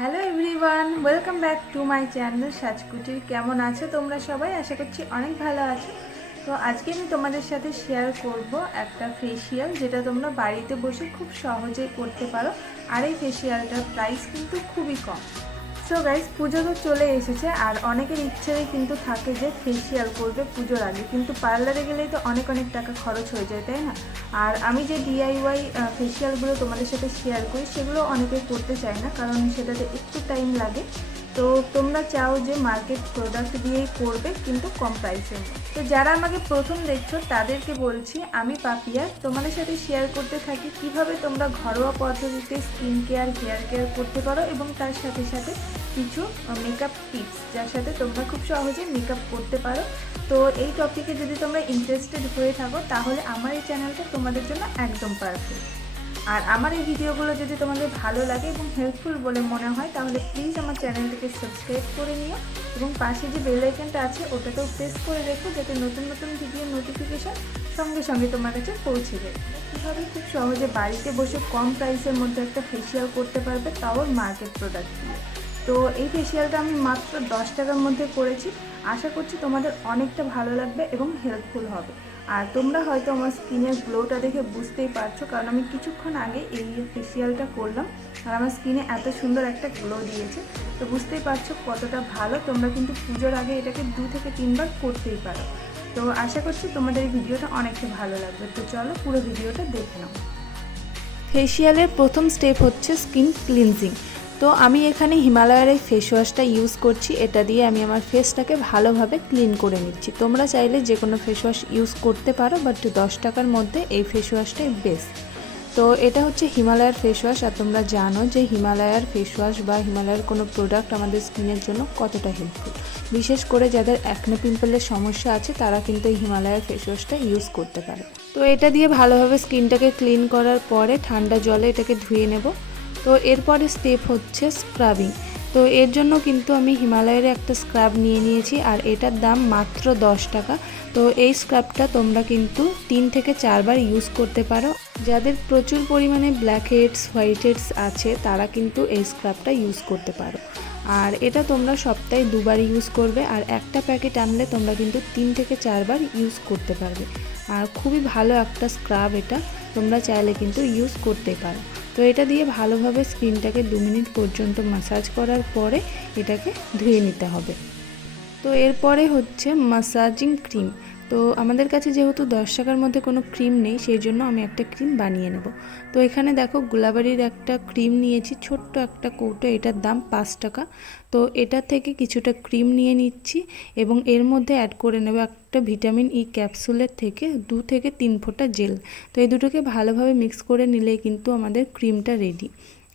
Hello everyone, welcome back to my channel Sajkutir. কেমন আছো তোমরা সবাই? আশা করছি অনেক ভালো আছো। তো আজকে আমি তোমাদের সাথে শেয়ার করব একটা ফেসিয়াল যেটা তোমরা বাড়িতে বসে খুব সহজেই করতে পারো। আর এই ফেসিয়ালটার প্রাইস কিন্তু খুবই কম। সো গাইস, পুজো তো চলে এসেছে আর অনেকের ইচ্ছেই কিন্তু থাকে যে ফেসিয়াল করবে পুজোর আগে, কিন্তু পার্লারে গেলেই তো অনেক অনেক টাকা খরচ হয়ে যায়, তাই না? আর আমি যে ডিআইওয়াই ফেসিয়ালগুলো তোমাদের সাথে শেয়ার করি সেগুলো অনেকে করতে চায় না, কারণ সেটাতে একটু টাইম লাগে। তো তোমরা চাও যে মার্কেট প্রোডাক্ট দিয়েই করবে কিন্তু কম প্রাইসের। তো যারা আমাকে প্রথম দেখছো তাদেরকে বলছি, আমি পাপিয়া তোমাদের সাথে শেয়ার করতে থাকি কিভাবে তোমরা ঘরোয়া পদ্ধতিতে স্কিন কেয়ার, হেয়ার কেয়ার করতে পারো এবং তার সাথে সাথে কিছু মেকআপ টিপস যার সাথে তোমরা খুব সহজে মেকআপ করতে পারো। তো এই টপিকে যদি তোমরা ইন্টারেস্টেড হয়ে থাকো তাহলে আমার এই চ্যানেলটা তোমাদের জন্য একদম পারফেক্ট। আর আমার এই ভিডিওগুলো যদি তোমাদের ভালো লাগে এবং হেল্পফুল বলে মনে হয় তাহলে প্লিজ আমার চ্যানেলটিকে সাবস্ক্রাইব করে নিও এবং পাশে যে বেল আইকনটা আছে ওটাতেও প্রেস করে রেখো, যাতে নতুন নতুন ভিডিওর নোটিফিকেশান সঙ্গে সঙ্গে তোমার কাছে পৌঁছে যায়। কীভাবে খুব সহজে বাড়িতে বসে কম প্রাইসের মধ্যে একটা ফেসিয়াল করতে পারবে, তাও মার্কেট প্রোডাক্ট দিয়ে। তো এই ফেসিয়ালটা আমি মাত্র 10 টাকার মধ্যে করেছি। আশা করছি তোমাদের অনেকটা ভালো লাগবে এবং হেল্পফুল হবে। আর তোমরা হয়তো আমার স্কিনের গ্লোটা দেখে বুঝতেই পারছো, কারণ আমি কিছুক্ষণ আগে এই ফেসিয়ালটা করলাম আর আমার স্কিনে এত সুন্দর একটা গ্লো দিয়েছে। তো বুঝতেই পারছো কতটা ভালো। তোমরা কিন্তু পুজোর আগে এটাকে 2 থেকে 3 বার করতেই পারো। তো আশা করছি তোমাদের এই ভিডিওটা অনেকটা ভালো লাগবে। তো চলো পুরো ভিডিওটা দেখে নাও। ফেসিয়ালের প্রথম স্টেপ হচ্ছে স্কিন ক্লিনজিং। তো আমি এখানে হিমালয়ের এই ফেস ওয়াশটা ইউজ করছি। এটা দিয়ে আমি আমার ফেসটাকে ভালোভাবে ক্লিন করে নিচ্ছি। তোমরা চাইলে যে কোনো ফেস ওয়াশ ইউজ করতে পারো, বাট 10 টাকার মধ্যে এই ফেস ওয়াশটাই বেস্ট। তো এটা হচ্ছে হিমালয়ের ফেস ওয়াশ। আর তোমরা জানো যে হিমালয়ের ফেস ওয়াশ বা হিমালয়ের কোনো প্রোডাক্ট আমাদের স্কিনের জন্য কতটা হেল্পফুল। বিশেষ করে যাদের অ্যাকনে পিম্পলের সমস্যা আছে তারা কিন্তু এই হিমালয়ের ফেস ওয়াশটা ইউজ করতে পারে। তো এটা দিয়ে ভালোভাবে স্কিনটাকে ক্লিন করার পরে ঠান্ডা জলে এটাকে ধুয়ে নেব। তো এরপরে স্টেপ হচ্ছে স্ক্রাবিং। তো এর জন্য কিন্তু আমি হিমালয়ের একটা স্ক্রাব নিয়ে নিয়েছি আর এটার দাম মাত্র 10 টাকা। তো এই স্ক্রাবটা তোমরা কিন্তু 3 থেকে 4 বার ইউজ করতে পারো। যাদের প্রচুর পরিমাণে ব্ল্যাক হেডস, হোয়াইট হেডস আছে তারা কিন্তু এই স্ক্রাবটা ইউজ করতে পারো। আর এটা তোমরা সপ্তাহে 2 বার ইউজ করবে। আর একটা প্যাকেট আনলে তোমরা কিন্তু 3 থেকে 4 বার ইউজ করতে পারবে। আর খুবই ভালো একটা স্ক্রাব এটা, তোমরা চাইলে কিন্তু ইউজ করতেই পারো। তো এটা দিয়ে ভালোভাবে স্কিনটাকে 2 মিনিট পর্যন্ত ম্যাসাজ করার পরে এটাকে ধুয়ে নিতে হবে। তো এরপরে হচ্ছে ম্যাসাজিং ক্রিম। তো আমাদের কাছে যেহেতু 10 টাকার মধ্যে কোনো ক্রিম নেই, সেই জন্য আমি একটা ক্রিম বানিয়ে নেব। তো এখানে দেখো গুলাবাড়ির একটা ক্রিম নিয়েছি, ছোট্ট একটা কৌটো, এটার দাম 5 টাকা। তো এটা থেকে কিছুটা ক্রিম নিয়ে নিচ্ছি এবং এর মধ্যে অ্যাড করে নেব একটা ভিটামিন ই ক্যাপসুলের থেকে 2 থেকে 3 ফোঁটা জেল। তো এই দুটোকে ভালোভাবে মিক্স করে নিলেই কিন্তু আমাদের ক্রিমটা রেডি।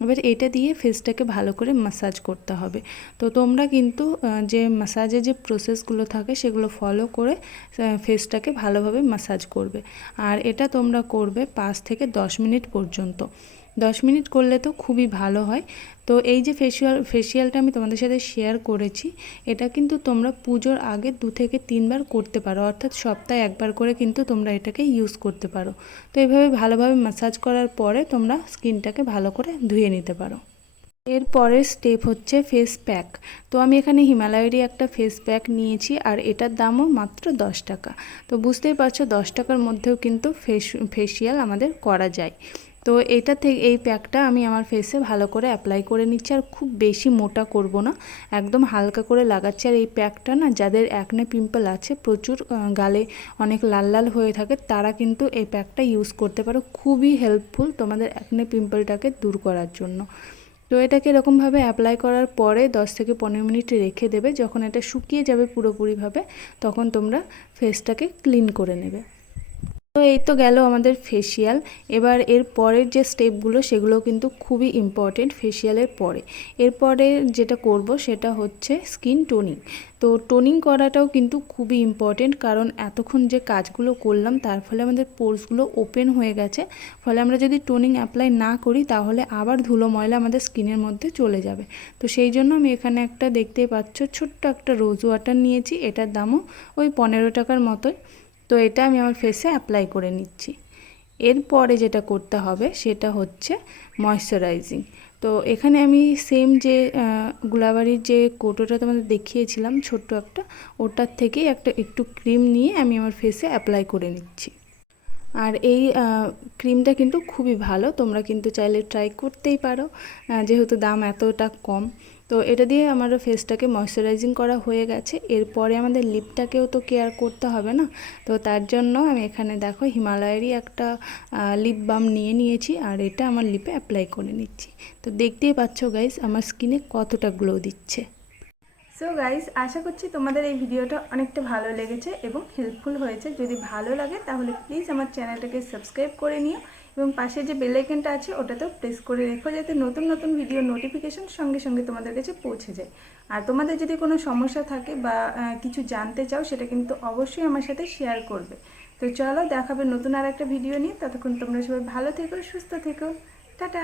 এবার এটা দিয়ে ফেসটাকে ভালো করে ম্যাসাজ করতে হবে। তো তোমরা কিন্তু যে ম্যাসাজের যে প্রসেসগুলো থাকে সেগুলো ফলো করে ফেসটাকে ভালোভাবে ম্যাসাজ করবে। আর এটা তোমরা করবে 5 থেকে 10 মিনিট পর্যন্ত। 10 মিনিট করলে তো খুবই ভালো হয়। তো এই যে ফেসিয়ালটা আমি তোমাদের সাথে শেয়ার করেছি, এটা কিন্তু তোমরা পুজোর আগে 2 থেকে 3 বার করতে পারো, অর্থাৎ সপ্তাহে একবার করে কিন্তু তোমরা এটাকে ইউজ করতে পারো। তো এইভাবে ভালোভাবে ম্যাসাজ করার পরে তোমরা স্কিনটাকে ভালো করে ধুয়ে নিতে পারো। এর পরের স্টেপ হচ্ছে ফেস প্যাক। তো আমি এখানে হিমালয়েরই একটা ফেস প্যাক নিয়েছি আর এটার দামও মাত্র 10 টাকা। তো বুঝতেই পারছো 10 টাকার মধ্যেও কিন্তু ফেসিয়াল আমাদের করা যায়। তো এটা থেকে এই প্যাকটা আমি আমার ফেসে ভালো করে অ্যাপ্লাই করে নিচ্ছি। আর খুব বেশি মোটা করব না, একদম হালকা করে লাগাচ্ছি। আর এই প্যাকটা না, যাদের অ্যাকনে পিম্পল আছে, প্রচুর গালে অনেক লাল লাল হয়ে থাকে, তারা কিন্তু এই প্যাকটা ইউজ করতে পারো। খুবই হেল্পফুল তোমাদের অ্যাকনে পিম্পলটাকে দূর করার জন্য। তো এটাকে এরকমভাবে অ্যাপ্লাই করার পরে 10 থেকে 15 মিনিট রেখে দেবে। যখন এটা শুকিয়ে যাবে পুরোপুরিভাবে তখন তোমরা ফেসটাকে ক্লিন করে নেবে। তো এই তো গেল আমাদের ফেসিয়াল। এবার এর পরের যে স্টেপগুলো সেগুলো কিন্তু খুবই ইম্পর্টেন্ট ফেসিয়ালের পরে। এরপরে যেটা করব সেটা হচ্ছে স্কিন টোনিং। তো টোনিং করাটাও কিন্তু খুবই ইম্পর্টেন্ট, কারণ এতক্ষণ যে কাজগুলো করলাম তার ফলে আমাদের পোরসগুলো ওপেন হয়ে গেছে। ফলে আমরা যদি টোনিং অ্যাপ্লাই না করি তাহলে আবার ধুলো ময়লা আমাদের স্কিনের মধ্যে চলে যাবে। তো সেই জন্য আমি এখানে একটা, দেখতেই পাচ্ছ, ছোট্ট একটা রোজ ওয়াটার নিয়েছি। এটার দামও ওই 15 টাকার মতোই। তো এটা আমি আমার ফেসে অ্যাপ্লাই করে নিচ্ছি। এরপরে যেটা করতে হবে সেটা হচ্ছে ময়শ্চারাইজিং। তো এখানে আমি সেম যে গুলাবাড়ির যে কৌটোটা তোমাদের দেখিয়েছিলাম ছোট্ট একটা, ওটার থেকেই একটু ক্রিম নিয়ে আমি আমার ফেসে অ্যাপ্লাই করে নিচ্ছি। আর এই ক্রিমটা কিন্তু খুবই ভালো, তোমরা কিন্তু চাইলে ট্রাই করতেই পারো, যেহেতু দাম এতটা কম। তো এটা দিয়ে আমার ফেসটাকে ময়শ্চারাইজিং করা হয়ে গেছে। এরপরে আমাদের লিপটাকেও তো কেয়ার করতে হবে না, তো তার জন্য আমি এখানে দেখো হিমালয়েরই একটা লিপ বাম নিয়েছি, আর এটা আমার লিপে অ্যাপ্লাই করে নিচ্ছি। তো দেখতেই পাচ্ছ গাইস আমার স্কিনে কতটা গ্লো দিচ্ছে। সো গাইস, আশা করছি তোমাদের এই ভিডিওটা অনেকটা ভালো লেগেছে এবং হেল্পফুল হয়েছে। যদি ভালো লাগে তাহলে প্লিজ আমার চ্যানেলটাকে সাবস্ক্রাইব করে নিও এবং পাশে যে বেল আইকনটা আছে ওটাতেও প্রেস করে রেখো, যাতে নতুন নতুন ভিডিও নোটিফিকেশন সঙ্গে সঙ্গে তোমাদের কাছে পৌঁছে যায়। আর তোমাদের যদি কোনো সমস্যা থাকে বা কিছু জানতে চাও, সেটা কিন্তু অবশ্যই আমার সাথে শেয়ার করবে। তো চলো, দেখাবে নতুন আর একটা ভিডিও নিয়ে। ততক্ষণ তোমরা সবাই ভালো থেকো, সুস্থ থেকো, টাটা।